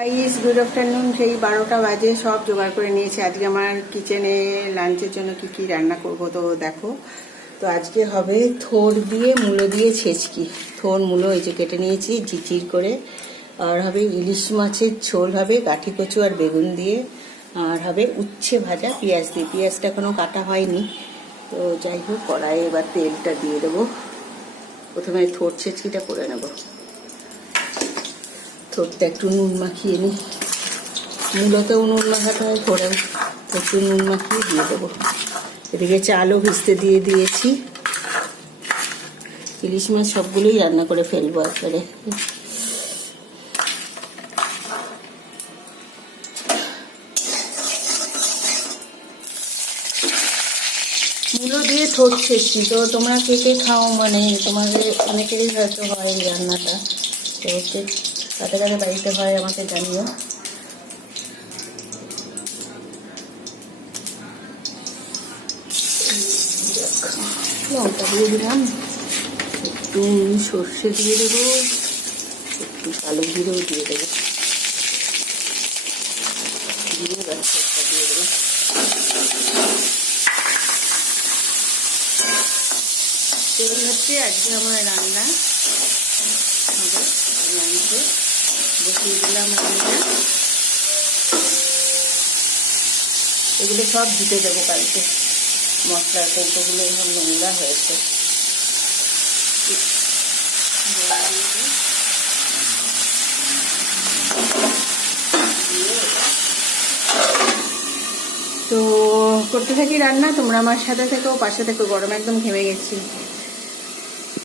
Guys, good afternoon. সেই 12টা বাজে, সব জোগাড় করে নিয়েছি। আজকে আমার কিচেনে লাঞ্চের জন্য কি কি রান্না করব তো দেখো। তো আজকে হবে থোড় দিয়ে মূলো দিয়ে ছেচকি। থোড় মূলো এই যে কেটে নিয়েছি ঝিরঝির করে। আর হবে ইলিশ মাছের ঝোল, হবে গাঠি কচু আর বেগুন দিয়ে। আর হবে উচ্ছে ভাজা পেঁয়াজ দিয়ে। পেঁয়াজটা এখনও কাটা হয়নি। তো যাই হোক, কড়াইয়ে এবার তেলটা দিয়ে দেবো। প্রথমে থোড় ছেচকিটা করে নেব। থোড়টা একটু নুন মাখিয়ে নিই। মূলতেও নুন মাখাতে হয়, থোড়েও একটু নুন মাখিয়ে দিয়ে দেবো। এদিকে চালও ভিজতে দিয়ে দিয়েছি। ইলিশ মাছ সবগুলোই রান্না করে ফেলবো একবারে। মূলো দিয়ে থোড় ছেঁচছি। তো তোমরা কে কে খাও, মানে তোমাদের অনেকেরই হয়তো হয় এই রান্নাটা। তো কাতে কাতে বাড়িতে হয় আমাকে জানিও। লঙ্কা দিয়ে দিলাম, একটু সর্ষে দিয়ে দেবো, একটু কালো জিরেও দিয়ে দেবো, দিয়ে বাচ্চাটা দিয়ে দেবো। তেল হচ্ছে আজকে আমার রান্না হবে। লাঞ্চে বসিয়ে দিলাম রান্না। এগুলো সব ধুতে দেবো কালকে। মশলার কৌটোগুলো এখন নোংরা হয়েছে। তো করতে থাকি রান্না, তোমরা আমার সাথে থেকো, পাশে থেকো। গরম একদম ঘেমে গেছি।